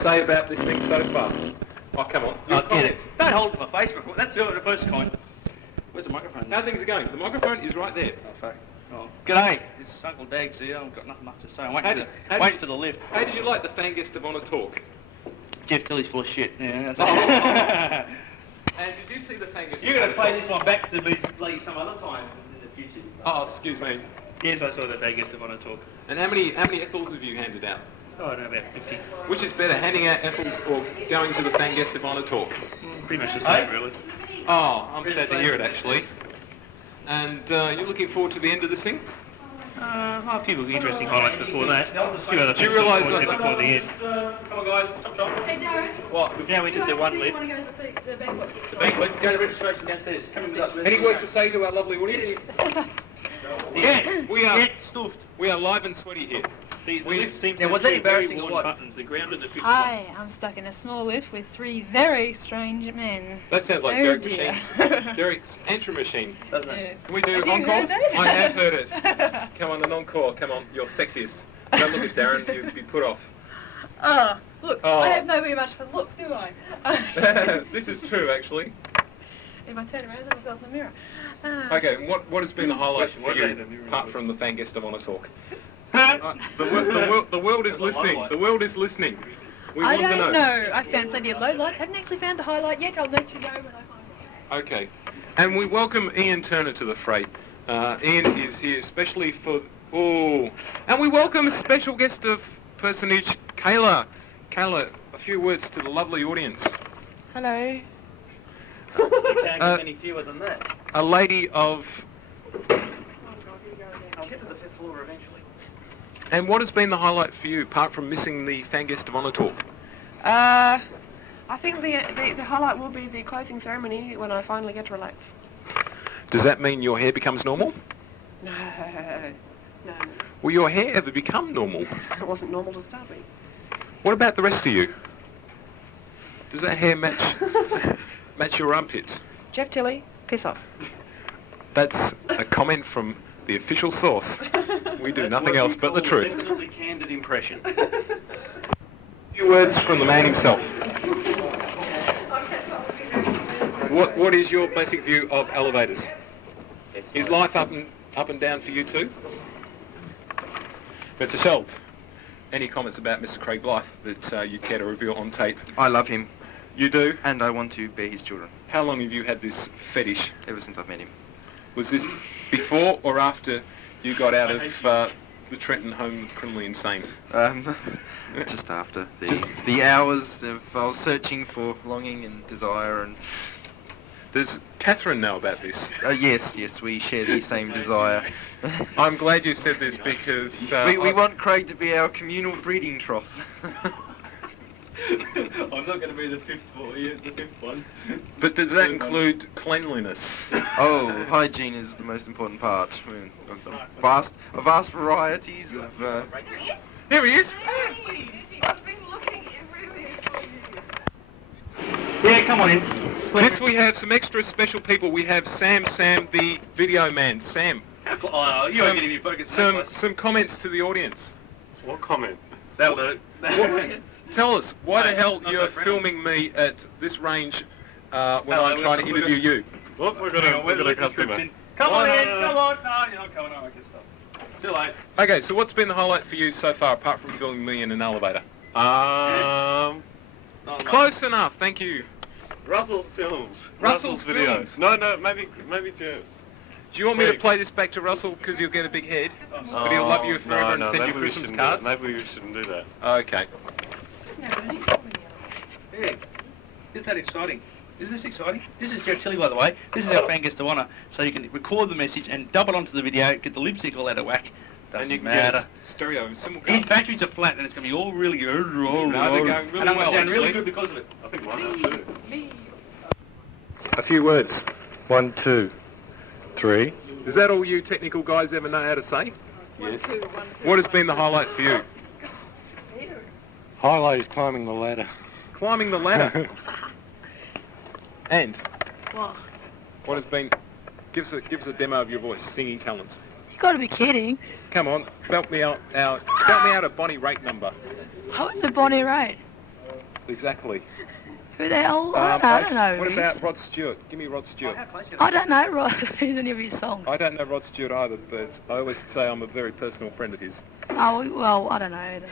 say about this thing so far? Oh, come on. Don't hold my face before. That's the first kind. Where's the microphone? How things are going? The microphone is right there. Oh, fuck. Oh. G'day. This is Uncle Dags here. I've got nothing much to say. I'm waiting for the lift. How did you like the fan guest of honour talk? Jeff Tilley's full of shit. Yeah, that's And did you see the fan guest? You're going to play this one back to me some other time in the future. Oh, excuse me. Yes, I saw the fan guest of honour talk. And how many Ethels have you handed out? Oh, I don't know, about 50. Which is better, handing out Ethels or going to the fan guest of honour talk? Pretty much the same, really. Oh, I'm sad to hear it, actually. And you're looking forward to the end of this thing? A few interesting highlights before that. Do you realise before the end? Come on, guys. Hey, Darren. What? We've now entered the one lift. Want to go to the banquet? The banquet. Go to registration downstairs. Come in with us. Any words to say to our lovely audience? Yes, we are. Get stuffed. We are live and sweaty here. The lift seems to have very embarrassing or worn what? buttons. The ground and the fifth Hi, I'm stuck in a small lift with three very strange men. That sounds like Oh, Derek dear. Machines. Derek's entry machine. doesn't Yeah. it? Can we do Have you encores? heard that? I have heard it. Come on, an encore. Come on, you're sexiest. Don't look at Darren, you'd be put off. Oh, look, Oh. I have nowhere much to look, do I? This is true, actually. If I turn around, I see myself in the mirror. Okay, and what has been the highlight for What you, is that? apart from the fan guest of honour talk? The world is listening. The world is listening. We I want to don't know. I've found plenty of lowlights. Haven't actually found a highlight yet. I'll let you know when I find one. Okay. And we welcome Ian Turner to the fray. Ian is here especially for... Oh. And we welcome a special guest of personage, Kayla. Kayla, a few words to the lovely audience. Hello. You can't get any fewer than that. A lady of... I'll get to the fifth floor eventually. And what has been the highlight for you, apart from missing the fan guest of honour talk? I think the highlight will be the closing ceremony when I finally get to relax. Does that mean your hair becomes normal? No. Will your hair ever become normal? It wasn't normal to start with. What about the rest of you? Does that hair match your armpits? Jeff Tilley, piss off. That's a comment from the official source. We do nothing else but the truth. Definitely candid impression. A few words from the man himself. What is your basic view of elevators? Is life up and down for you too? Mr. Schultz, any comments about Mr. Craig Blythe that you care to reveal on tape? I love him, You do? and I want to be his children, How long have you had this fetish? ever since I've met him. Was this before or after you got out of the Trenton home criminally insane? Just after. Just- The hours of I was searching for longing and desire, and Does Catherine know about this? yes, we share the same desire. I'm glad you said this because... we want Craig to be our communal breeding trough. I'm not going to be the fifth one. But does that include cleanliness? Oh, hygiene is the most important part. I mean, of the vast varieties of... Here he is! I've been looking everywhere for you. Yeah, come on in. Yes, we have some extra special people. We have Sam, the video man. Sam, Oh, you ain't getting me focused. some comments to the audience. What comment? That'll do it. Tell us, why the Hey, hell not you're so friendly. filming me at this range when Hello, I'm trying to we've got- interview you? What? We've got a customer. Come Oh, on no, in, no, no. come on. No, you're not coming on, I can stop. Too late. Okay, so what's been the highlight for you so far, apart from filming me in an elevator? Um, Close enough, thank you. Russell's films. Russell's videos. films. No, maybe Jeff's. Do you want me to Wait. play this back to Russell because he'll get a big head? But he'll love you forever and send you Christmas cards? Maybe we shouldn't do that. Okay. Hey, isn't that exciting? Isn't this exciting? This is Jeff Tilley, by the way. This is our fan guest of honour. So you can record the message and double onto the video, get the lipstick all out of whack. And you Doesn't can get matter. a stereo and simulcast. His batteries are flat and it's going to be all really good. they're going really and I'm going well, to sound really actually. good because of it. I think mine are too. A few words. 1, 2, 3. Is that all you technical guys ever know how to say? Yes. What has been the highlight for you? Highlight is climbing the ladder. Climbing the ladder. And What? what has been... Give us a demo of your voice, singing talents. You gotta be kidding. Come on, belt me out a Bonnie Raitt number. How is the Bonnie Raitt? exactly. Who the hell? I don't know. What who he about is. Rod Stewart? Give me Rod Stewart. I don't know Rod, any of his songs. I don't know Rod Stewart either, but I always say I'm a very personal friend of his. Oh, well, I don't know either.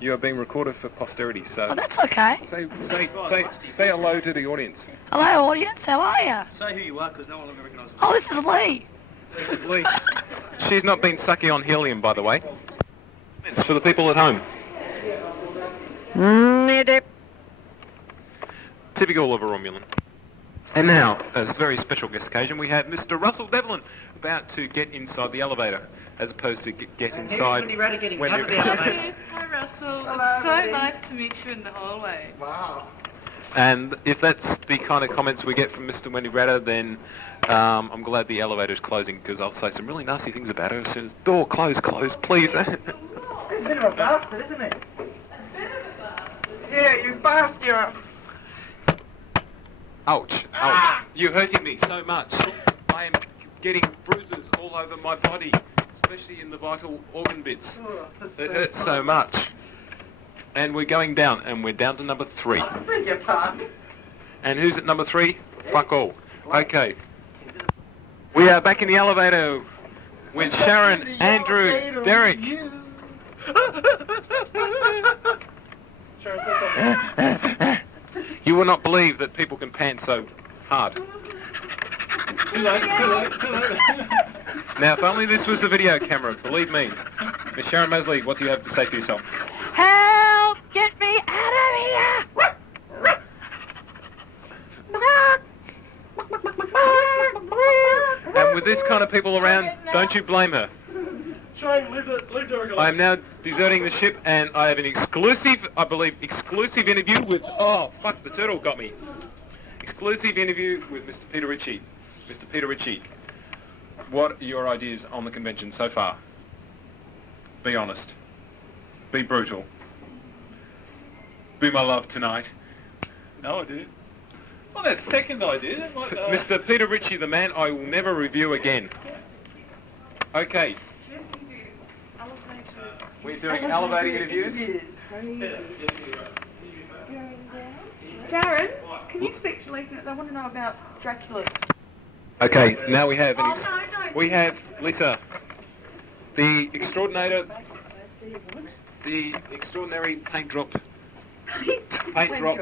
You are being recorded for posterity, so Oh, that's okay. say hello to the audience. Hello, audience. How are you? Say who you are, because no one will ever recognise you. Oh, this is Lee. This is Lee. She's not been sucking on helium, by the way. It's for the people at home. Typical of a Romulan. And now, as a very special guest occasion, we have Mr. Russell Devlin about to get inside the elevator, as opposed to get inside when Hi Russell, it's so nice to meet you in the hallway. And if that's the kind of comments we get from Mr. Wendy Ratter, then I'm glad the elevator's closing, because I'll say some really nasty things about her as soon as door close, please. It's a bit of a bastard, isn't it? Yeah, you bastard! Ouch, ouch. You're hurting me so much. I am getting bruises all over my body, especially in the vital organ bits. It hurts so much. And we're going down, and we're down to number 3. I beg your pardon. And who's at number 3? Fuck all. Okay. We are back in the elevator with Sharon, Andrew, Derek. You will not believe that people can pan so hard. Too late. Now, if only this was a video camera, believe me. Miss Sharon Mosley, what do you have to say for yourself? Help! Get me out of here! And with this kind of people around, don't you blame her. Shane, leave Derek alone. I am now deserting the ship, and I have an exclusive, I believe, exclusive interview with... Oh, fuck, the turtle got me. Exclusive interview with Mr. Peter Ritchie. Mr. Peter Ritchie, what are your ideas on the convention so far? Be honest. Be brutal. Be my love tonight. No, I did. Well, that second idea. That might, Mr. Peter Ritchie, the man I will never review again. Okay. We're doing elevator interviews. Darren, can you speak to Lisa? I want to know about Dracula. Okay, now we have Lisa, the extraordinary paint drop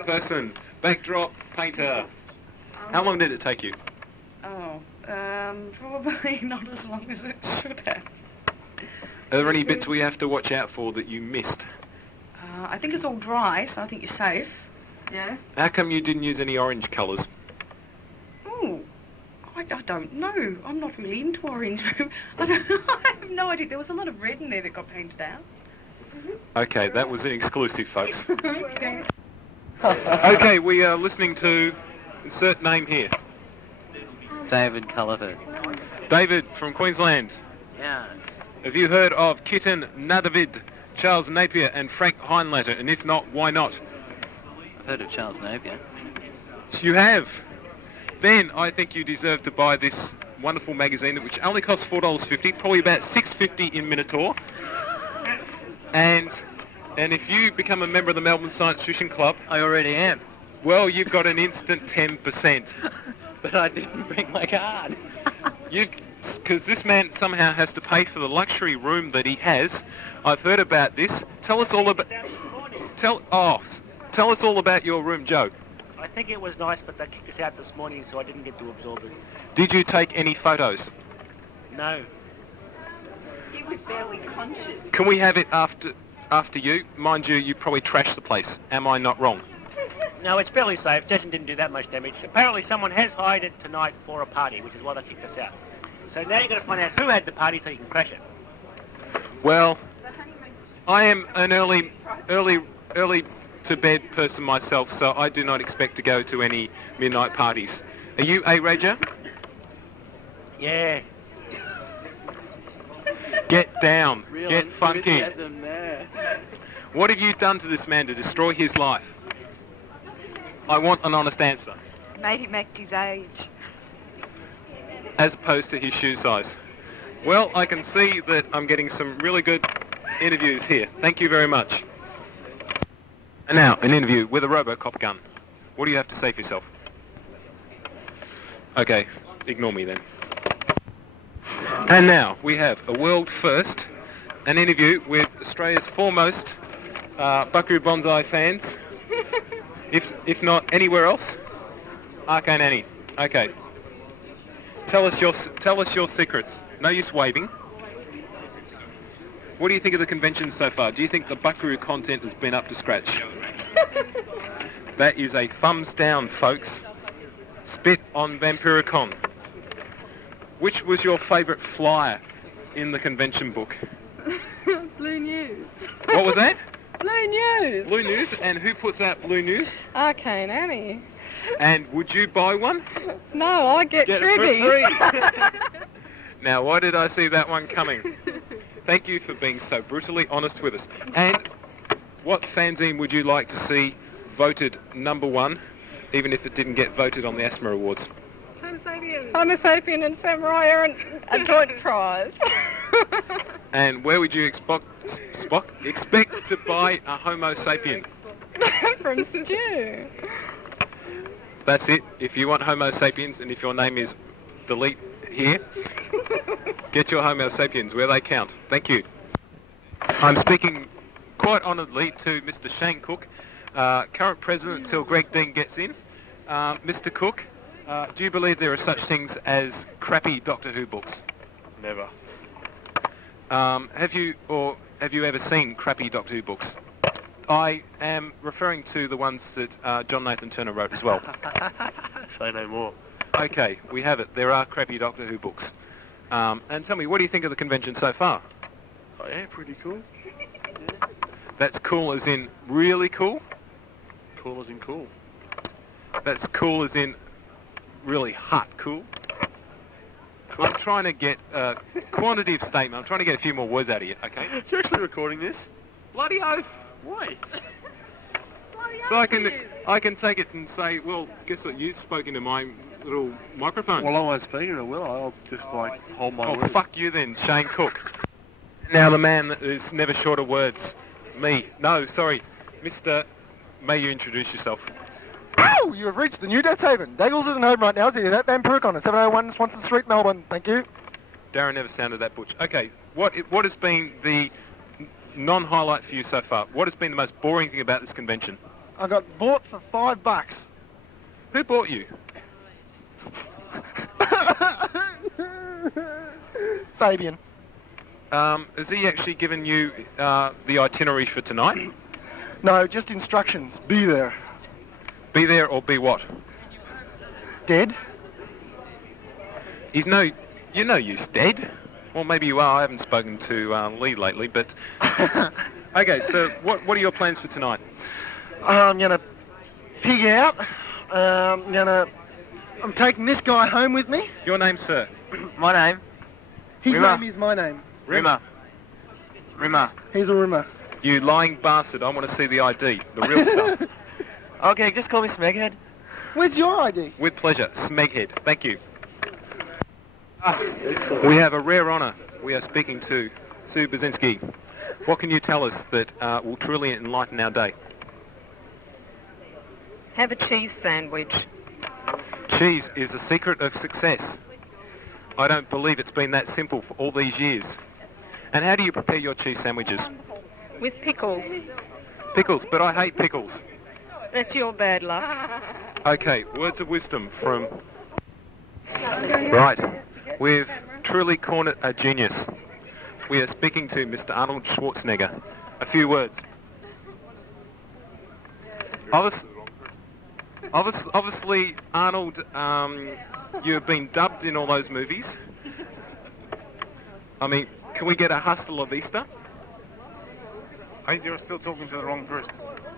person, backdrop painter. How long did it take you? Oh, probably not as long as it should have. Are there any bits we have to watch out for that you missed? I think it's all dry, so I think you're safe. Yeah. How come you didn't use any orange colours? Oh, I don't know. I'm not really into orange. I have no idea. There was a lot of red in there that got painted out. Okay, that was an exclusive, folks. Okay. Okay, we are listening to insert name here. David Culliford. David from Queensland. Yes. Have you heard of Kitten Nadavid, Charles Napier and Frank Heinlatter? And if not, why not? I've heard of Charles Napier. You have. Then I think you deserve to buy this wonderful magazine, which only costs $4.50, probably about $6.50 in Minotaur. And if you become a member of the Melbourne Science Fiction Club... I already am. Well, you've got an instant 10%. But I didn't bring my card. Because this man somehow has to pay for the luxury room that he has. I've heard about this. Tell us all about... Tell us all about your room, Joe. I think it was nice, but they kicked us out this morning, so I didn't get to absorb it. Did you take any photos? No. He was barely conscious. Can we have it after you? Mind you, you probably trashed the place. Am I not wrong? No, it's fairly safe. Jason didn't do that much damage. Apparently someone has hired it tonight for a party, which is why they kicked us out. So now you've got to find out who had the party so you can crash it. Well, I am an early to bed person myself, so I do not expect to go to any midnight parties. Are you a rager? Yeah. Get down. Real Get funky. enthusiasm there. What have you done to this man to destroy his life? I want an honest answer. Made him act his age. As opposed to his shoe size. Well, I can see that I'm getting some really good interviews here. Thank you very much. And now, an interview with a Robocop gun. What do you have to say for yourself? Okay, ignore me then. And now, we have a world first, an interview with Australia's foremost Buckaroo Banzai fans, if not anywhere else. Arcane Annie. Okay. Tell us your secrets. No use waving. What do you think of the convention so far? Do you think the Buckaroo content has been up to scratch? That is a thumbs down, folks. Spit on Vampiricon. Which was your favourite flyer in the convention book? Blue News. What was that? Blue News. Blue News. And who puts out Blue News? Arcane Annie. And would you buy one? No, I get It for free. Now, why did I see that one coming? Thank you for being so brutally honest with us. And what fanzine would you like to see voted number one, even if it didn't get voted on the ASMA Awards? Homo sapien and Samurai are a joint prize. And where would you expect to buy a Homo sapien? From Stu. That's it. If you want Homo sapiens, and if your name is delete here, get your Homo sapiens where they count. Thank you. I'm speaking quite honouredly to Mr. Shane Cook, current president until Greg Dean gets in. Mr. Cook, do you believe there are such things as crappy Doctor Who books? Never. Have you ever seen crappy Doctor Who books? I am referring to the ones that John Nathan Turner wrote as well. Say no more. Okay, we have it. There are crappy Doctor Who books. And tell me, what do you think of the convention so far? Oh yeah, pretty cool. That's cool as in really cool? Cool as in cool. That's cool as in really hot cool? I'm trying to get a quantitative statement. I'm trying to get a few more words out of you, okay? You're actually recording this? Bloody oath! Why? So I can take it and say, well, guess what? You've spoken to my little microphone. Well, I won't speak it, I will. I'll just like hold my Oh, word. fuck you then, Shane Cook. Now the man that is never short of words. Me. No, sorry. Mr. May you introduce yourself? Ow! You have reached the new Death Haven. Daggles isn't home right now, so you're at Vampiricon at 701 Swanson Street, Melbourne. Thank you. Darren never sounded that butch. Okay, what has been the non-highlight for you so far? What has been the most boring thing about this convention? I got bought for $5. Who bought you? Fabian. Has he actually given you the itinerary for tonight? No, just instructions. Be there. Be there or be what? Dead? He's no use dead. Well, maybe you are. I haven't spoken to Lee lately, but... Okay, so what are your plans for tonight? I'm gonna pig out. I'm taking this guy home with me. Your name, sir? My name? His Rimmer. name is my name. Rimmer. Rimmer. He's a rimmer. You lying bastard. I want to see the ID, the real stuff. Okay, just call me Smeghead. Where's your ID? With pleasure. Smeghead. Thank you. We have a rare honour. We are speaking to Sue Basinski. What can you tell us that will truly enlighten our day? Have a cheese sandwich. Cheese is the secret of success. I don't believe it's been that simple for all these years. And how do you prepare your cheese sandwiches? With pickles. Pickles, but I hate pickles. That's your bad luck. Okay, words of wisdom from... Right, we've truly cornered a genius. We are speaking to Mr. Arnold Schwarzenegger. A few words. Obviously, Arnold, you have been dubbed in all those movies. I mean, can we get a hustle of Easter? I think you're still talking to the wrong person.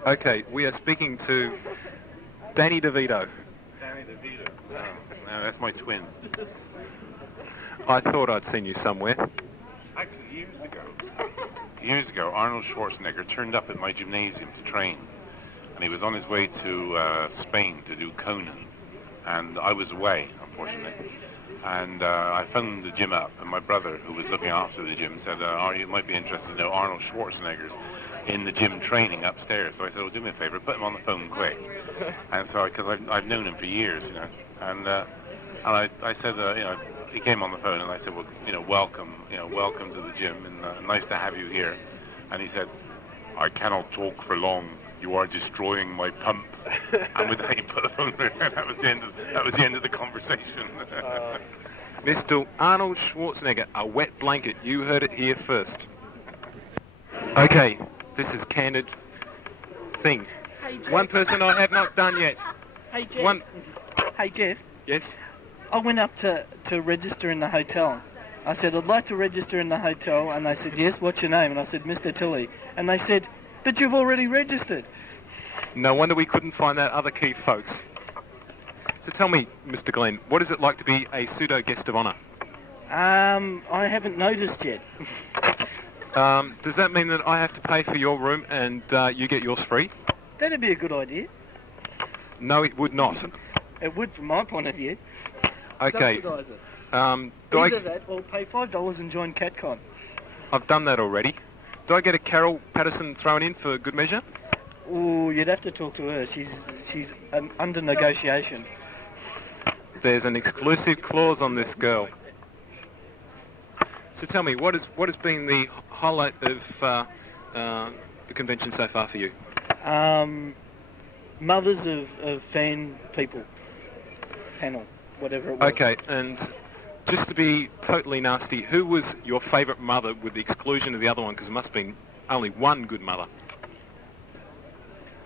Okay, we are speaking to Danny DeVito. Danny DeVito. No, that's my twin. I thought I'd seen you somewhere. Actually, years ago, Arnold Schwarzenegger turned up at my gymnasium to train. And he was on his way to Spain to do Conan. And I was away, unfortunately. And I phoned the gym up, and my brother, who was looking after the gym, said, you might be interested to know Arnold Schwarzenegger's in the gym training upstairs. So I said, "Oh, do me a favour, put him on the phone quick." And so, because I've known him for years, you know, and I said, you know, he came on the phone, and I said, "Well, you know, welcome to the gym, and nice to have you here." And he said, "I cannot talk for long. You are destroying my pump." And with that, he put the phone there. That was the end of the conversation. Mr. Arnold Schwarzenegger, a wet blanket. You heard it here first. Okay, this is candid thing. Hey, Jeff. One person I have not done yet. Hey, Jeff. One. Hey, Jeff. Yes. I went up to register in the hotel. I said, "I'd like to register in the hotel." And they said, "Yes, what's your name?" And I said, "Mr. Tilly." And they said, "But you've already registered." No wonder we couldn't find that other key, folks. So tell me, Mr. Glenn, what is it like to be a pseudo guest of honour? I haven't noticed yet. Does that mean that I have to pay for your room and you get yours free? That'd be a good idea. No, it would not. It would from my point of view. Okay. Subsidise it. Do Either that or pay $5 and join CatCon. I've done that already. Do I get a Carol Patterson thrown in for good measure? Ooh, you'd have to talk to her. She's under negotiation. There's an exclusive clause on this girl. So tell me, what has been the highlight of the convention so far for you? Mothers of fan people. Panel, whatever it was. Okay, and just to be totally nasty, who was your favourite mother with the exclusion of the other one? Because there must have been only one good mother.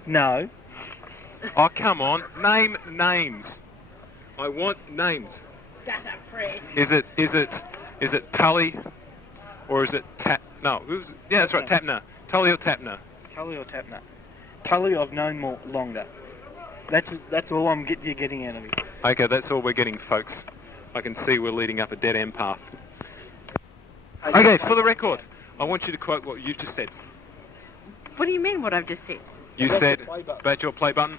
No. Oh, come on. Name names. I want names. That's a press. Is it Tully? Or is it No, yeah, that's right, Tapner. Tully or Tapner? Tully or Tapner? Tully I've known longer. That's all you're getting out of me. Okay, that's all we're getting, folks. I can see we're leading up a dead-end path. Okay, for the record, I want you to quote what you just said. What do you mean what I've just said? You said about your play button.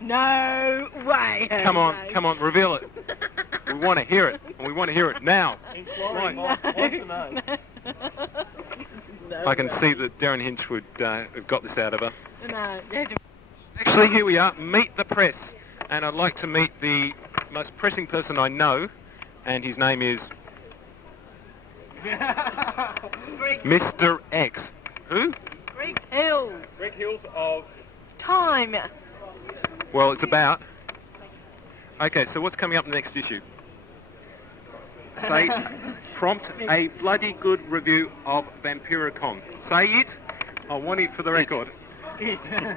No way. Come on, reveal it. We want to hear it, and we want to hear it now. Inquiry wants to know. I can see that Darren Hinch would have got this out of her. No. Actually, here we are. Meet the press, and I'd like to meet the most pressing person I know, and his name is Mr. X. Who? Greg Hills. Greg Hills of Time. Well, it's about. Okay, so what's coming up in the next issue? Say, prompt a bloody good review of Vampiricon. Say it. I want it for the record. You can't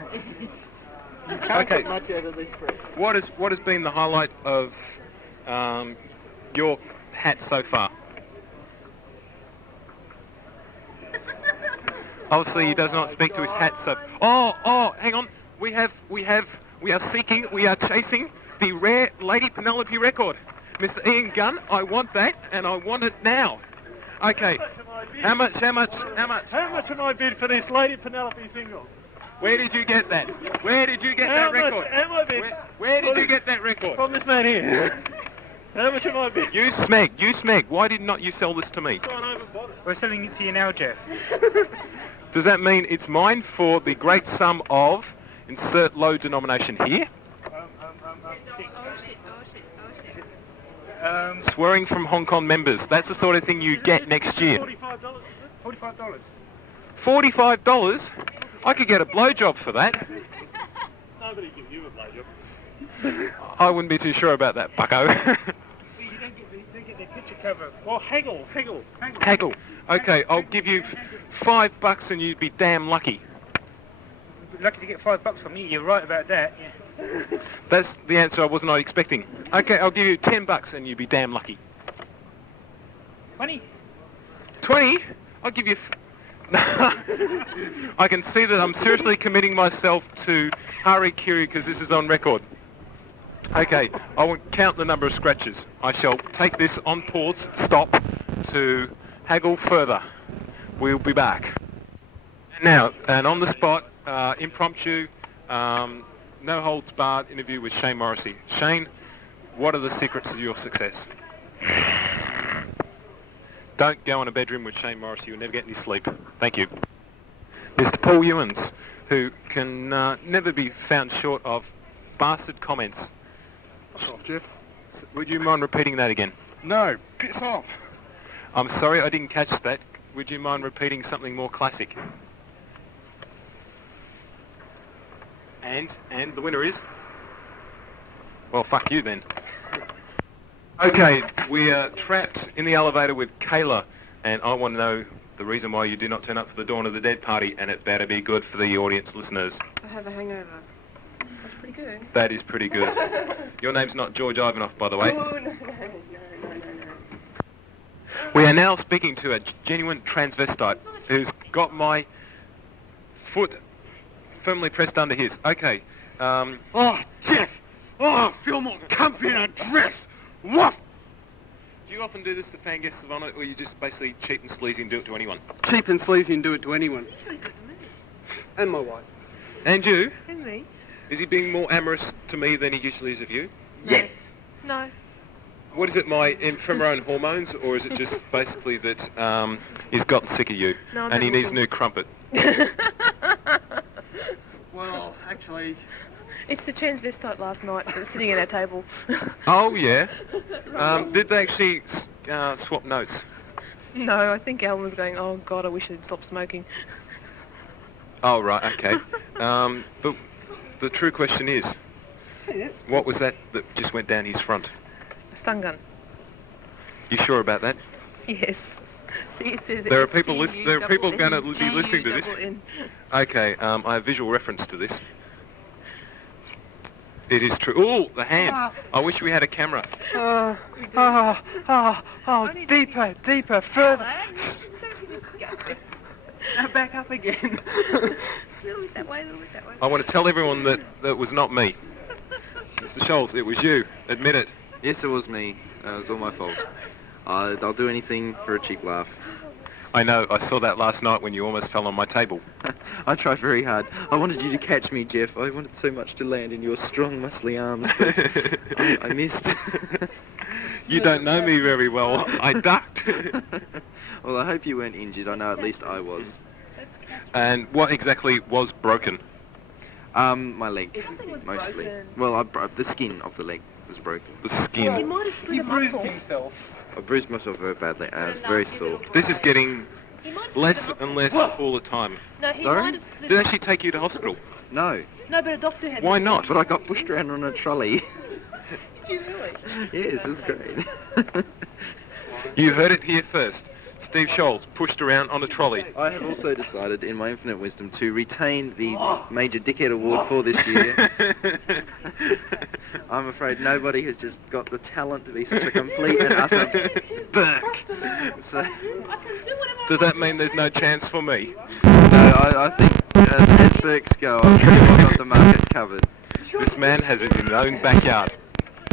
Okay. get much out of this press. What has been the highlight of your hat so far? Obviously, he does not speak to his hat. So, hang on. We are chasing the rare Lady Penelope record. Mr. Ian Gunn, I want that, and I want it now. Okay. How much? How much can I bid for this Lady Penelope single? Where did you get that? Where did you get that record? Where did you get that record? From this man here. How much am I bid? You smeg. Why did not you sell this to me? We're selling it to you now, Jeff. Does that mean it's mine for the great sum of, insert low denomination here? Swearing from Hong Kong members. That's the sort of thing you get next year. $45. $45? I could get a blowjob for that. Nobody gives you a blowjob. I wouldn't be too sure about that, bucko. You don't get their picture cover. Well, haggle. Haggle. Okay, I'll give you $5 and you'd be damn lucky. Lucky to get $5 from me. You're right about that. Yeah. That's the answer I was not expecting. Okay, I'll give you $10 and you'd be damn lucky. 20. 20? I'll give you... I can see that I'm seriously committing myself to Hara-Kiri because this is on record. Okay, I won't count the number of scratches. I shall take this on pause, stop, to haggle further. We'll be back. Now, and on the spot, impromptu, no holds barred interview with Shane Morrissey. Shane, what are the secrets of your success? Don't go in a bedroom with Shane Morris. You'll never get any sleep. Thank you. Mr. Paul Ewans, who can never be found short of bastard comments. Piss off, Jeff. Would you mind repeating that again? No, piss off. I'm sorry, I didn't catch that. Would you mind repeating something more classic? And the winner is? Well, fuck you then. Okay, we are trapped in the elevator with Kayla, and I want to know the reason why you do not turn up for the Dawn of the Dead party, and it better be good for the audience listeners. I have a hangover. That's pretty good. That is pretty good. Your name's not George Ivanoff, by the way. Oh, no. We are now speaking to a genuine transvestite who's got my foot firmly pressed under his. Okay. Oh, Jeff! Oh, I feel more comfy in a dress! Woof! Do you often do this to fan guests of honour, or you just basically cheap and sleazy and do it to anyone? Cheap and sleazy and do it to anyone. And my wife. And you? And me? Is he being more amorous to me than he usually is of you? Yes. No. What is it, my ephemeron hormones, or is it just basically that he's gotten sick of you No, and he needs a new crumpet? Well, actually... It's the transvestite last night that was sitting at our table. Oh, yeah. Did they actually swap notes? No, I think Alan was going, oh God, I wish I'd stopped smoking. Oh, right, okay. But the true question is, what was that just went down his front? A stun gun. You sure about that? Yes. See, it says There are people there are people going to be STU listening to this. double N. Okay, I have visual reference to this. It is true. Oh, the hand. I wish we had a camera. Deeper, further. Now back up again. A little bit that way, a little bit that way. I want to tell everyone that that was not me. Mr. Scholes, it was you. Admit it. Yes, it was me. It was all my fault. I'll do anything for a cheap laugh. I know. I saw that last night when you almost fell on my table. I tried very hard. I wanted you to catch me, Jeff. I wanted so much to land in your strong, muscly arms. I missed. You don't know me very well. I ducked. Well, I hope you weren't injured. I know at least I was. And what exactly was broken? My leg, mostly. Well, the skin of the leg was broken. The skin. He might have split He a bruised muscle. himself. I bruised myself very badly, and I was very sore. This is getting He might have less split a and muscle. less all the time. No, he Sorry? might have split Did they a actually take you to hospital? No. No, but a doctor had. Why not? But I got pushed around on a trolley. Did you really? Yes, it was great. You heard it here first. Steve Scholes pushed around on a trolley. I have also decided, in my infinite wisdom, to retain the Major Dickhead Award for this year. I'm afraid nobody has just got the talent to be such a complete and utter burk. So, Does that mean there's no chance for me? no, I think as burks go, I'm sure I've got the market covered. This man has it in his own backyard.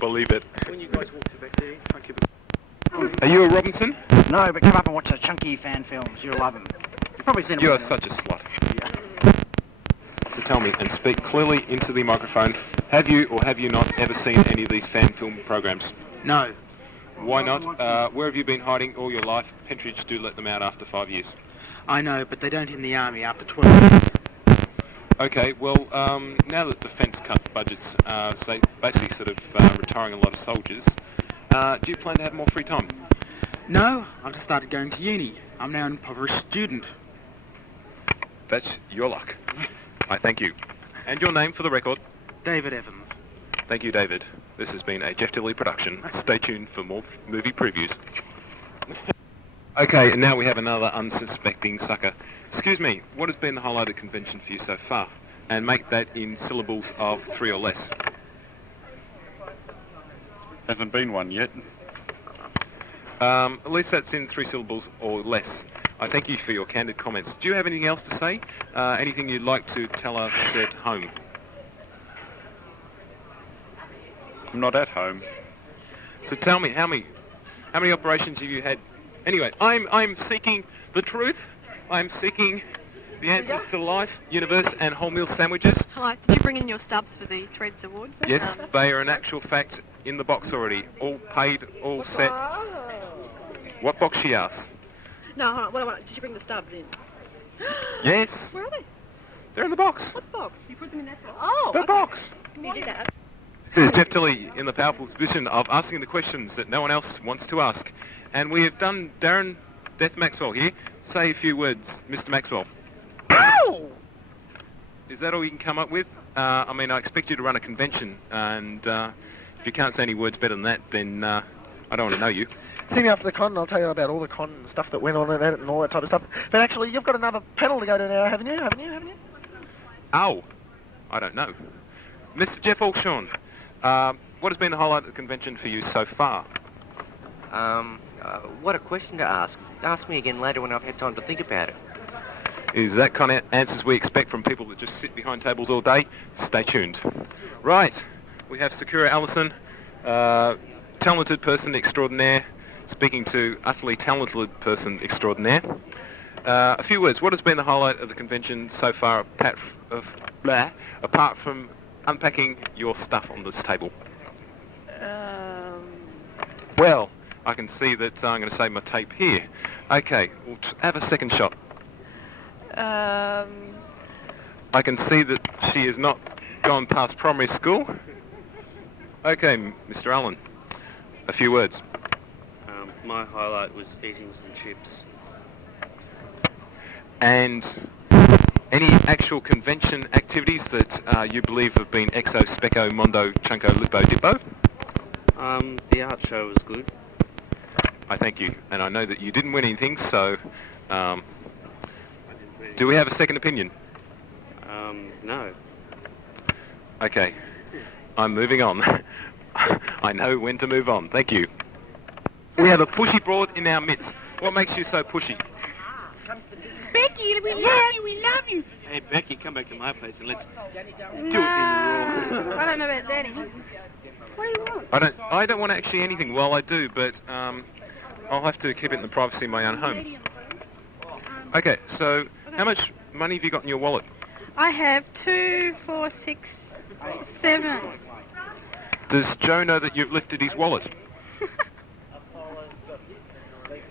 Believe it. When you guys walk to back there, try and keep it. Are you a Robinson? No, but come up and watch the chunky fan films. You'll love them. You've probably seen them. You are such a slut. So tell me, and speak clearly into the microphone, have you or have you not ever seen any of these fan film programs? No. Why not? Where have you been hiding all your life? Pentridge do let them out after 5 years. I know, but they don't in the army after 12 years. Okay, well, now that defence cut budgets, say basically sort of retiring a lot of soldiers, do you plan to have more free time? No, I've just started going to uni. I'm now an impoverished student. That's your luck. I thank you. And your name for the record? David Evans. Thank you, David. This has been a Jeff Tilley production. Stay tuned for more movie previews. Okay, and now we have another unsuspecting sucker. Excuse me, what has been the highlight of the convention for you so far? And make that in syllables of 3 or less. Hasn't been one yet. At least that's in 3 syllables or less. I thank you for your candid comments. Do you have anything else to say? Anything you'd like to tell us at home? I'm not at home. So tell me, how many operations have you had? Anyway, I'm seeking the truth. I'm seeking the answers to life, universe, and wholemeal sandwiches. Hi, did you bring in your stubs for the Threads Award? Yes, they are in actual fact in the box already. All paid, all set. What box, she asked? No, hold on. What? Did you bring the stubs in? Yes. Where are they? They're in the box. What box? You put them in that box? Oh, The okay. box. You did that. This is Jeff Tilley in the powerful position of asking the questions that no one else wants to ask. And we have done Darren Death Maxwell here. Say a few words, Mr. Maxwell. Ow! Is that all you can come up with? I mean, I expect you to run a convention, and if you can't say any words better than that, then I don't want to know you. See me after the con and I'll tell you about all the con stuff that went on in it and all that type of stuff. But actually, you've got another panel to go to now, haven't you? Haven't you? Oh, I don't know. Mr. Jeff Alshon, what has been the highlight of the convention for you so far? What a question to ask. Ask me again later when I've had time to think about it. Is that kind of answers we expect from people that just sit behind tables all day? Stay tuned. Right, we have Sakura Allison, talented person extraordinaire, speaking to utterly talented person extraordinaire. A few words. What has been the highlight of the convention so far, apart from unpacking your stuff on this table? Well, I can see that I'm going to save my tape here. Okay, we'll have a second shot. I can see that she has not gone past primary school. Okay, Mr. Allen, a few words. My highlight was eating some chips. And any actual convention activities that you believe have been exo, speco, mondo, chunko, lipo, dippo? The art show was good. I thank you. And I know that you didn't win anything, so do we have a second opinion? No. Okay. I'm moving on. I know when to move on. Thank you. We have a pushy broad in our midst. What makes you so pushy? Becky, we love you. We love you. Hey, Becky, come back to my place and let's do it in the raw. I don't know about Danny. What do you want? I don't want actually anything. Well, I do, but I'll have to keep it in the privacy of my own home. Okay, so how much money have you got in your wallet? I have 2, 4, 6, 7. Does Joe know that you've lifted his wallet?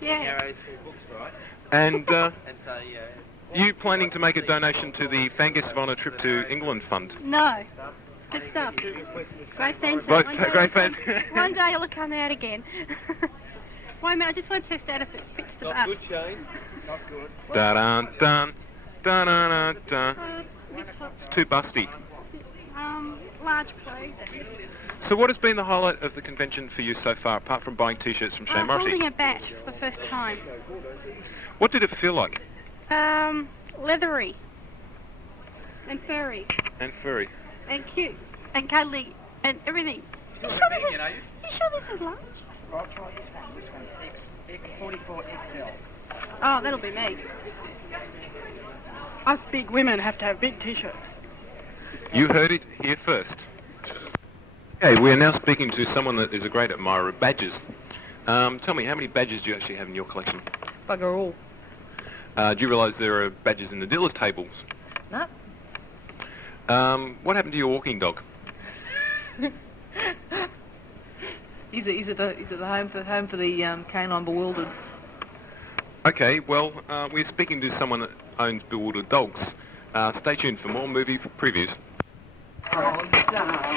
Yeah. And you planning to make a donation to the Fan Guest of Honour Trip to England Fund? No. Good stuff. Great fans. Right, great fans. One day it'll come out again. Wait a minute, I just want to test out if it fits the bus. Not good, Shane. Not good. Dun dun dun dun dun. It's too busty. Large please. So what has been the highlight of the convention for you so far, apart from buying T-shirts from Shane Morrissey? Holding a bat for the first time. What did it feel like? Leathery. And furry. And furry. And cute. And cuddly. And everything. You sure this is large? I'll try this one. This one's 44 XL. Oh, that'll be me. Us big women have to have big t-shirts. You heard it here first. Okay, we are now speaking to someone that is a great admirer of badges. Tell me, how many badges do you actually have in your collection? Bugger all. Do you realise there are badges in the dealer's tables? No. What happened to your walking dog? He's at the home for the canine bewildered. Okay, well, we're speaking to someone that owns bewildered dogs. Stay tuned for more movie previews.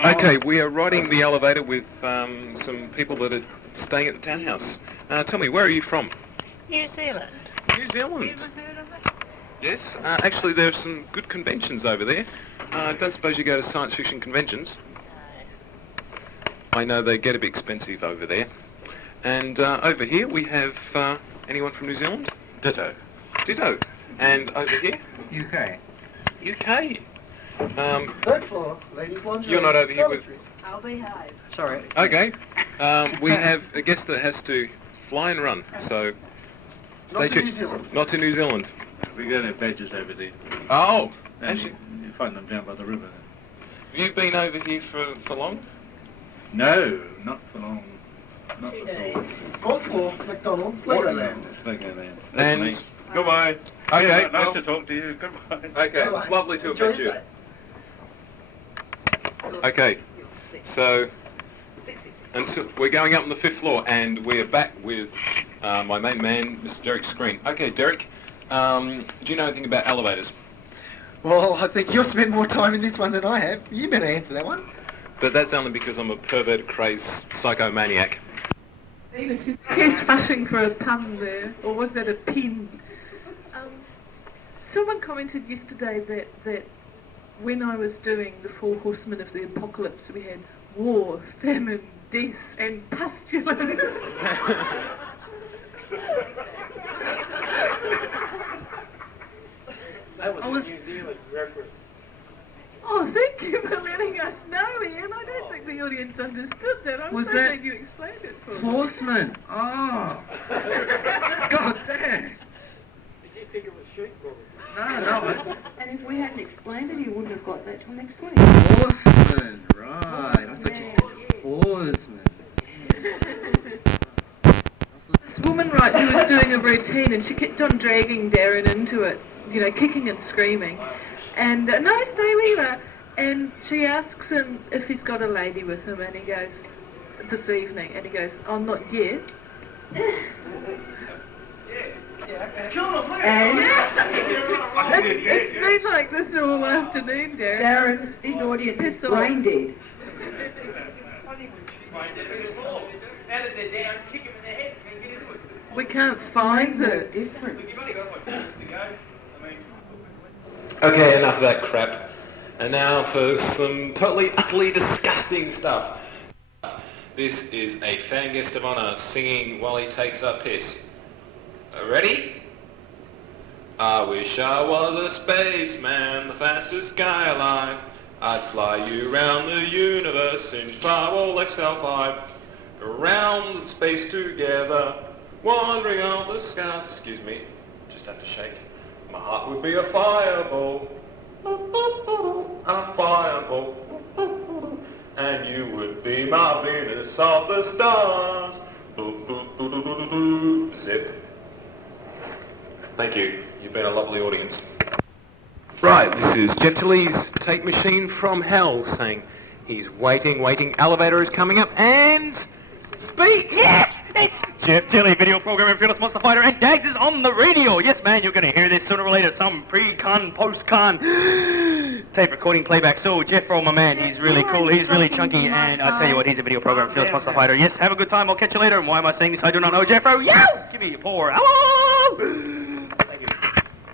Okay, we are riding the elevator with some people that are staying at the townhouse. Tell me, where are you from? New Zealand. New Zealand? Yes, actually there's some good conventions over there. I don't suppose you go to science fiction conventions? I know they get a bit expensive over there. And over here we have anyone from New Zealand? Ditto. Ditto. And over here? UK. UK. Third floor, ladies' lingerie. You're not over here with... I'll behave. Sorry. Okay. We have a guest that has to fly and run, so... Not to New Zealand. Not to New Zealand. We got our badges over there. Oh! And Actually, you find them down by the river. have you been over here for long? No, not for long. Not at all. Fourth floor, McDonald's, Legoland. Legoland. And- That's me. Goodbye. Okay, Yeah, nice well- to talk to you. Goodbye. Okay, it's lovely to have Enjoy met you. your stay. Okay, so until we're going up on the 5th floor, and we're back with my main man, Mr. Derek Screen. Okay, Derek, do you know anything about elevators? Well, I think you've spent more time in this one than I have. You better answer that one. But that's only because I'm a pervert, crazed psychomaniac. He's fussing for a pun there, or was that a pin? Someone commented yesterday that when I was doing the 4 horsemen of the apocalypse, we had war, famine, death, and pestilence. That was a New Zealand reference. Oh, thank you for letting us know, Ian. I don't think the audience understood that. I'm Was so that glad you explained it for me. Horseman. Oh. God damn. Did you think it was sheep? No. And if we hadn't explained it, he wouldn't have got that till next week. Horseman. Right. I thought you said horseman. This woman, right, who was doing a routine, and she kept on dragging Darren into it, you know, kicking and screaming. And, no, stay where you are. And she asks him if he's got a lady with him, and he goes, this evening, and he goes, oh, not yet. And it's been like this all afternoon, Darren. Darren, his audience is brain dead. We can't find the difference. Okay, enough of that crap. And now for some totally, utterly disgusting stuff. This is a fan guest of honour singing while he takes a piss. Ready? I wish I was a spaceman, the fastest guy alive. I'd fly you around the universe in Firewall XL5. Around the space together, wandering on the skies. Excuse me, just have to shake. My heart would be a fireball, a fireball, and you would be my Venus of the stars. Zip. Thank you. You've been a lovely audience. Right, this is Jeff Tilley's tape machine from hell saying he's waiting, elevator is coming up, and speak! Yes! It's Jeff Tilley, video programmer, fearless monster fighter, and Dags is on the radio. Yes, man, you're going to hear this sooner or later. Some pre-con, post-con tape recording playback. So, Jeff, my man, he's really cool. He's really chunky, and I tell you what, he's a video programmer, fearless monster fighter. Yes, have a good time. I'll catch you later. And why am I saying this? I do not know. Jeffro, yo! Give me a pour. Hello! Thank you.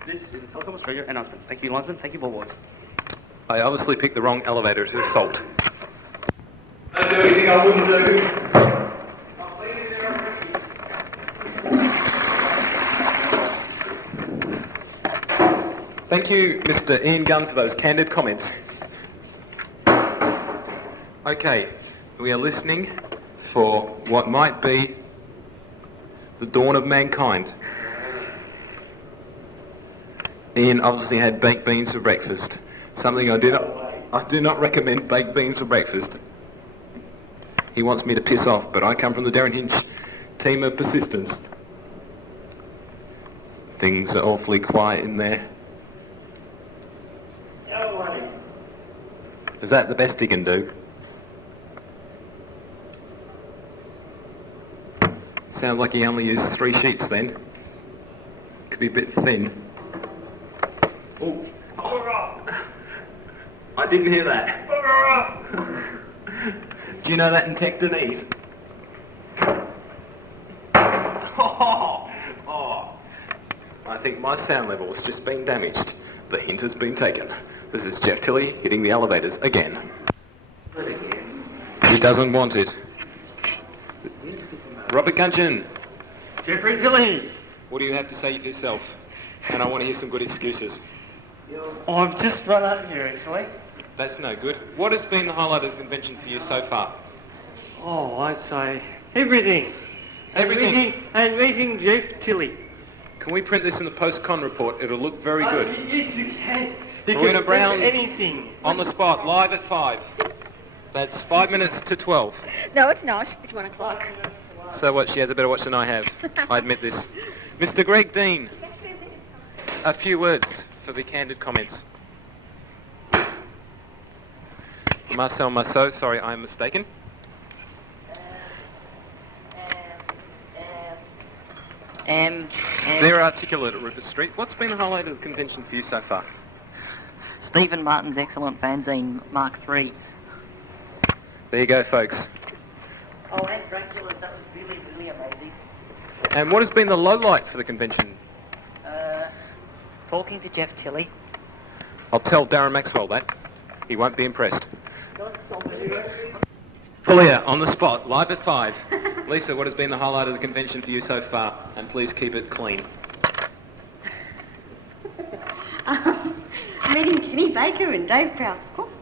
This is a Telecom Australia announcement. Thank you, linesman. Thank you, ballboys. I obviously picked the wrong elevator to assault. Don't do anything I wouldn't do. Thank you, Mr. Ian Gunn, for those candid comments. Okay, we are listening for what might be the dawn of mankind. Ian obviously had baked beans for breakfast. Something I do not recommend baked beans for breakfast. He wants me to piss off, but I come from the Darren Hinch team of persistence. Things are awfully quiet in there. Is that the best he can do? Sounds like he only used 3 sheets then. Could be a bit thin. Oh. I didn't hear that. Do you know that in Tectonese? I think my sound level has just been damaged. The hint has been taken. This is Jeff Tilley hitting the elevators again. He doesn't want it. Robert Gungeon. Jeffrey Tilley. What do you have to say for yourself? And I want to hear some good excuses. Oh, I've just run up here, actually. That's no good. What has been the highlight of the convention for you so far? Oh, I'd say everything. Everything? And meeting Jeff Tilley. Can we print this in the post-con report? It'll look very good. Yes, you can. You Rowena can Brown, print anything. on the spot, live at 5. That's 5 minutes to 12. No, it's not. It's 1 o'clock. So what, she has a better watch than I have. I admit this. Mr. Greg Dean, a few words for the candid comments. Marcel Marceau, sorry, I'm mistaken. They're articulate at Rufus Street. What's been the highlight of the convention for you so far? Stephen Martin's excellent fanzine, Mark III. There you go, folks. Oh, and Dracula's, that was really, really amazing. And what has been the low light for the convention? Talking to Jeff Tilley. I'll tell Darren Maxwell that. He won't be impressed. Palia, on the spot, live at 5. Lisa, what has been the highlight of the convention for you so far? And please keep it clean. Meeting Kenny Baker and Dave Prowse, of course.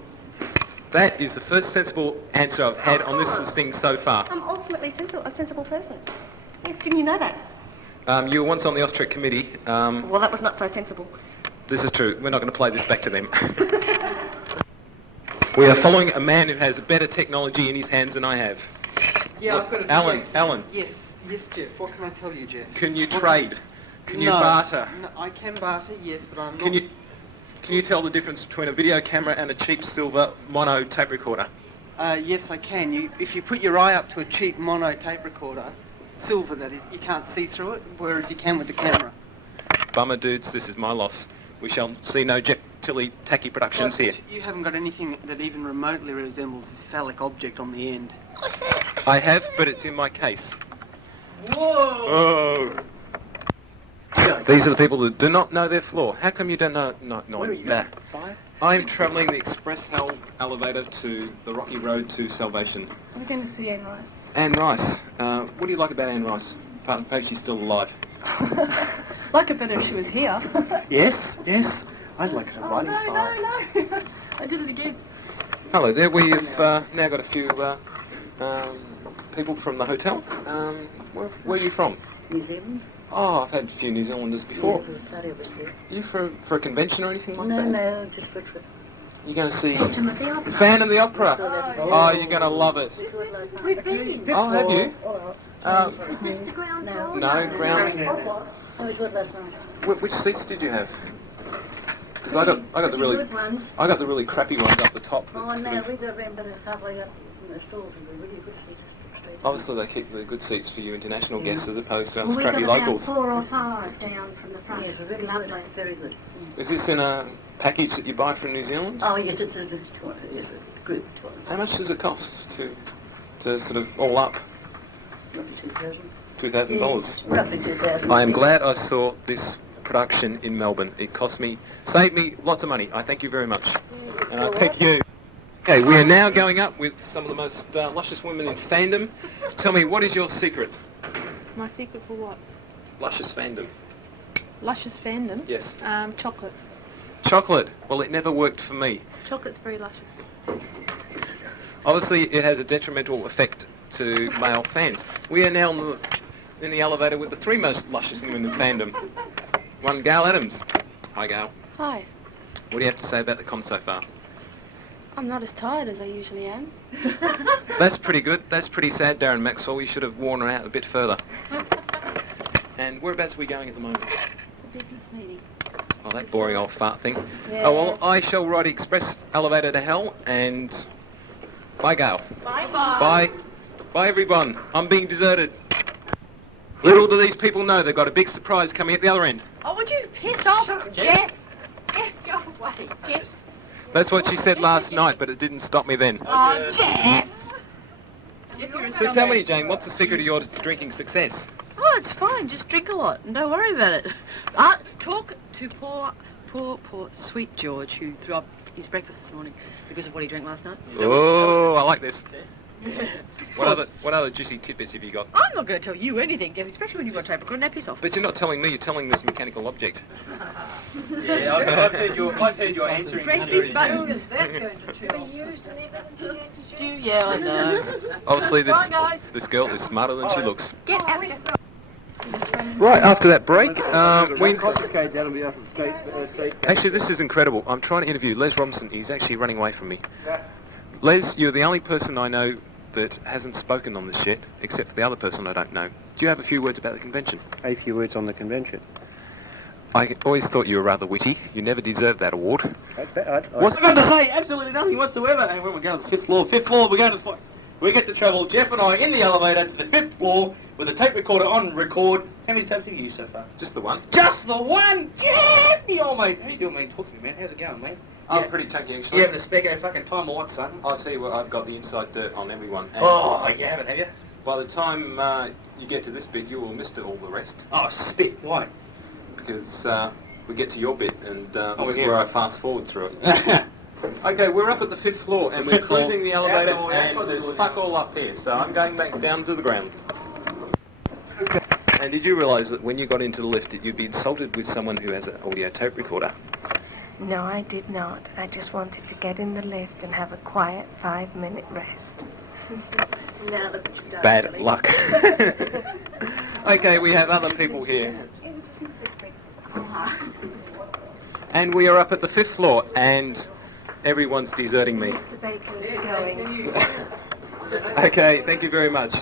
That is the first sensible answer I've had on this thing so far. I'm ultimately a sensible person. Yes, didn't you know that? You were once on the Austric committee. Well, that was not so sensible. This is true. We're not going to play this back to them. We are following a man who has better technology in his hands than I have. Yeah, Look, I've got a Alan, Alan. Yes, Jeff. What can I tell you, Jeff? Can you trade? Can you barter? No, I can barter, yes, but I'm not... Can you tell the difference between a video camera and a cheap silver mono tape recorder? Yes, I can. If you put your eye up to a cheap mono tape recorder, silver that is, you can't see through it, whereas you can with the camera. Bummer dudes, this is my loss. We shall see no Jeff Tilley tacky productions here. You haven't got anything that even remotely resembles this phallic object on the end. I have, but it's in my case. Whoa! Oh. These are the people that do not know their floor. How come you don't know? Nah. I'm travelling the express hell elevator to the rocky road to salvation. We're going to see Anne Rice. Anne Rice. What do you like about Anne Rice? Apart from the fact she's still alive. Like it better if she was here. Yes. I'd like her writing style. No. I did it again. Hello there. We've now got a few people from the hotel. Where are you from? New Zealand? Oh, I've had a few New Zealanders before. Yeah, Are you for a convention or anything like that? No, just for a trip. You're going to see Timothy Opera. Phantom the Opera. Oh, you're going to love it. We saw it last night. Oh, have you? Was this the ground floor? No, ground. Oh, we saw it last night. Which seats did you have? Because I got the really crappy ones up the top. Oh, no, we got around better halfway up in the stalls and the really good seats. Obviously, they keep the good seats for you international guests as opposed to us Well, we crappy got locals. about 4 or 5 down from the front. Yes, really lovely, very good. Is this in a package that you buy from New Zealand? Oh, yes, it's a group. How much does it cost to sort of all up? Roughly $2,000. Yes, roughly 2,000. I am glad I saw this production in Melbourne. It saved me lots of money. I thank you very much. Thank you. Okay, we are now going up with some of the most luscious women in fandom. Tell me, what is your secret? My secret for what? Luscious fandom. Luscious fandom? Yes. Chocolate. Chocolate. Well, it never worked for me. Chocolate's very luscious. Obviously, it has a detrimental effect to male fans. We are now in the elevator with the 3 most luscious women in fandom. One, Gail Adams. Hi, Gail. Hi. What do you have to say about the con so far? I'm not as tired as I usually am. That's pretty good. That's pretty sad, Darren Maxwell. You should have worn her out a bit further. And whereabouts are we going at the moment? The business meeting. Oh, that boring old fart thing. Yeah. Oh, well, I shall ride express elevator to hell, and bye, Gail. Bye-bye. Bye, everyone. I'm being deserted. Little do these people know they've got a big surprise coming at the other end. Oh, would you piss off, Jeff? Jeff, go away, Jeff. That's what she said last night, but it didn't stop me then. Oh, Jeff! So tell me, Jane, what's the secret of your drinking success? Oh, it's fine. Just drink a lot and don't worry about it. Talk to poor sweet George, who threw up his breakfast this morning because of what he drank last night. Oh, I like this. What other juicy tidbits have you got? I'm not going to tell you anything, Jeff, especially when you've got tape recorder. Now piss off. But you're not telling me, you're telling this mechanical object. Yeah, I've heard your answering. Press this button. Who is that going to be used in evidence against you? Yeah, I know. Obviously, Bye, guys. this girl is smarter than she looks. Get out. Right, after that break, we... confiscate that on behalf of state... Actually, this is incredible. I'm trying to interview Les Robinson. He's actually running away from me. Les, you're the only person I know that hasn't spoken on this yet, except for the other person I don't know. Do you have a few words about the convention? A few words on the convention. I always thought you were rather witty. You never deserved that award. What's I got to say? Absolutely nothing whatsoever. And we're going to the 5th floor. 5th floor, we're going to the We get to travel, Jeff and I, in the elevator to the 5th floor with a tape recorder on record. How many tapes have you used so far? Just the one. Just the one? Jeff! The old mate. How you doing, mate? Talk to me, man. How's it going, mate? I'm pretty chunky, actually. You having a spare fucking time or what, son? I'll tell you what, I've got the inside dirt on everyone. And You haven't, have you? by the time you get to this bit, you will miss all the rest. Oh, spit. Why? Because we get to your bit, and this we're is here. where I fast forward through it. Okay, we're up at the 5th floor, and we're Fifth floor. cruising the elevator, Outdoor, and outdoor. there's fuck all up here, so I'm going back down to the ground. And did you realise that when you got into the lift, you'd be insulted with someone who has an audio tape recorder? No, I did not. I just wanted to get in the lift and have a quiet 5-minute rest. Now look what you've done. Bad luck. Okay, we have other people here. And we are up at the 5th floor, and everyone's deserting me. Mr. Baker is going. Okay, thank you very much.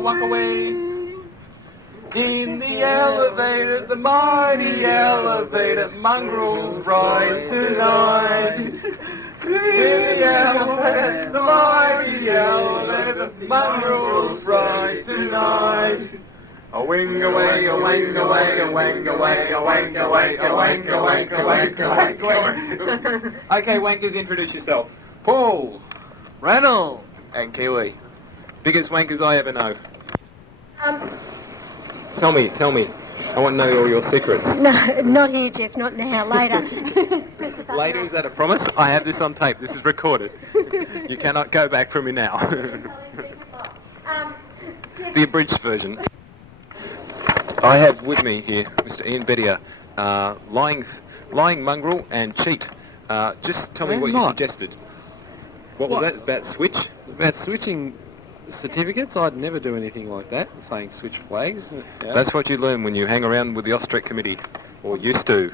Waka away. In the elevator, the mighty elevator, mongrels ride tonight. In the elevator, the mighty elevator, mongrels ride tonight. A wing away, a wing away, a wing away, a wing away, a wing away, a wing away, a wing. Okay, wankers, introduce yourself. Paul, Randall, and Kiwi. Biggest wankers I ever know. Tell me. I want to know all your secrets. No, not here, Jeff. Not now. Later. Later, is that a promise? I have this on tape. This is recorded. You cannot go back from me now. The abridged version. I have with me here Mr. Ian Bettier, lying mongrel and cheat. Just tell me what you suggested. What was that? About switch? About switching certificates? I'd never do anything like that, saying switch flags. Yeah. That's what you learn when you hang around with the Austric committee. Or used to.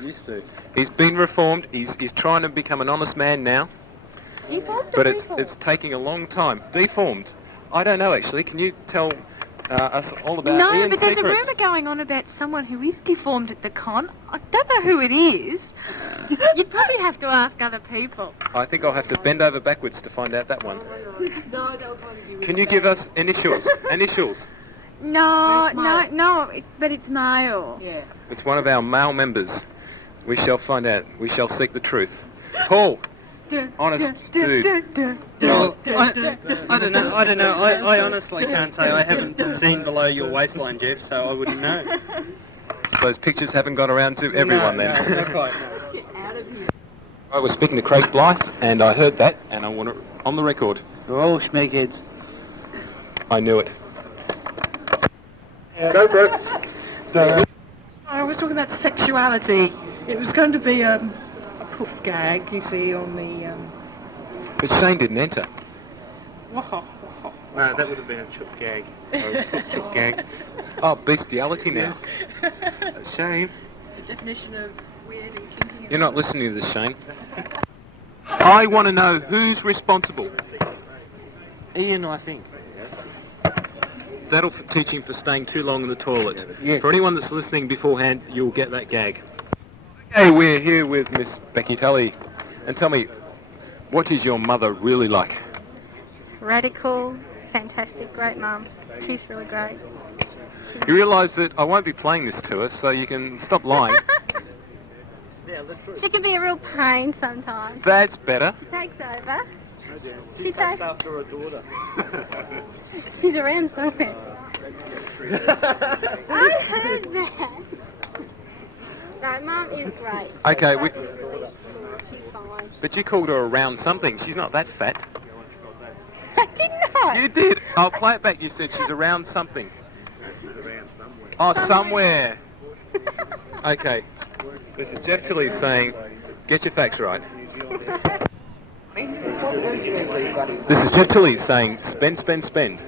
He's been reformed. He's trying to become an honest man now. Deformed But it's taking a long time. Deformed? I don't know, actually. Can you tell us all about No, Ian's but there's secrets? a rumour going on about someone who is deformed at the con. I don't know who it is. You'd probably have to ask other people. I think I'll have to bend over backwards to find out that one. No, don't. Can you give us initials? Initials. No, but it's male. Yeah. It's one of our male members. We shall find out. We shall seek the truth. Paul, honest dude. Well, I don't know. I honestly can't say. I haven't seen below your waistline, Jeff, so I wouldn't know. Those pictures haven't got around to everyone then. No, not quite, no. I was speaking to Craig Blythe, and I heard that, and I want it on the record. We're all schmegheads. I knew it. Yeah, go for it. I was talking about sexuality. It was going to be a poof gag, you see, on the... But Shane didn't enter. No, that would have been a chook gag. Or a chook gag. Oh, bestiality now. Shame. The definition of weird and kinky. You're not listening to this, Shane. I want to know who's responsible. Ian, I think. That'll teach him for staying too long in the toilet. Yes. For anyone that's listening beforehand, you'll get that gag. Okay, we're here with Miss Becky Tully. And tell me, what is your mother really like? Radical, fantastic, great mum. She's really great. You realise that I won't be playing this to her, so you can stop lying. She can be a real pain sometimes. That's better. She takes over. She takes after her daughter. She's around somewhere. I heard that. No, Mum is great. Okay, She's fine. but you called her around something. She's not that fat. I did not. You did. I'll play it back. You said she's around something. Oh, somewhere. Okay. This is Jeff Tilley saying, get your facts right. This is Jeff Tilley saying, spend, spend, spend.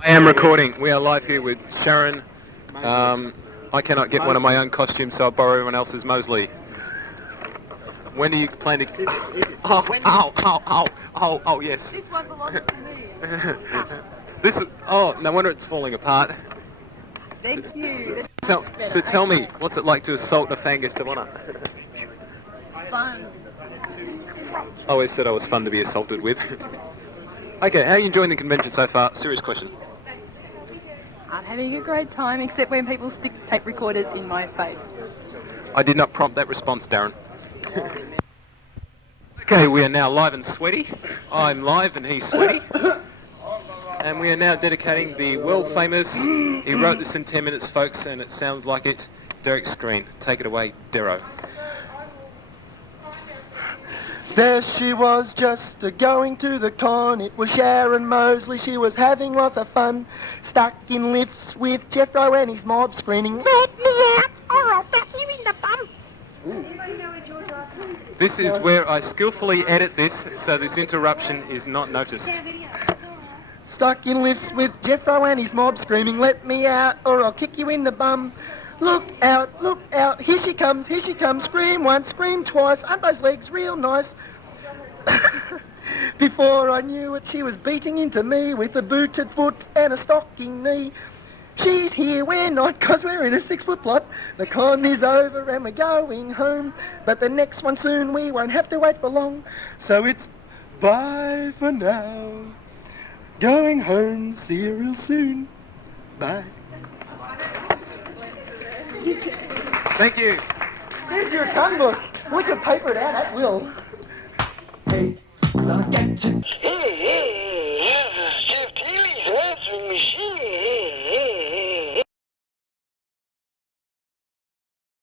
I am recording. We are live here with Sharon. I cannot get one of my own costumes, so I'll borrow everyone else's. Mosley. When do you plan to... Oh, yes. This one belongs to me. Oh, no wonder it's falling apart. Thank you. So tell me, what's it like to assault a fan guest of honour? Fun. I always said I was fun to be assaulted with. Okay, how are you enjoying the convention so far? Serious question. I'm having a great time, except when people stick tape recorders in my face. I did not prompt that response, Darren. Okay, we are now live and sweaty. I'm live and he's sweaty. And we are now dedicating the world-famous, he wrote this in 10 minutes, folks, and it sounds like it, Derek Screen. Take it away, Dero. There she was, just going to the con. It was Sharon Mosley, she was having lots of fun. Stuck in lifts with Jeffro and his mob screaming, "Let me out, or I'll back you in the bum." This is where I skillfully edit this so this interruption is not noticed. Stuck in lifts with Jeffro and his mob screaming, "Let me out, or I'll kick you in the bum." Look out, here she comes, scream once, scream twice, aren't those legs real nice? Before I knew it, she was beating into me with a booted foot and a stocking knee. She's here, we're not, 'cause we're in a 6-foot plot. The con is over and we're going home, but the next one soon, we won't have to wait for long. So it's bye for now. Going home, see you real soon. Bye. Thank you. Here's your con book. We can paper it out at will. Hey,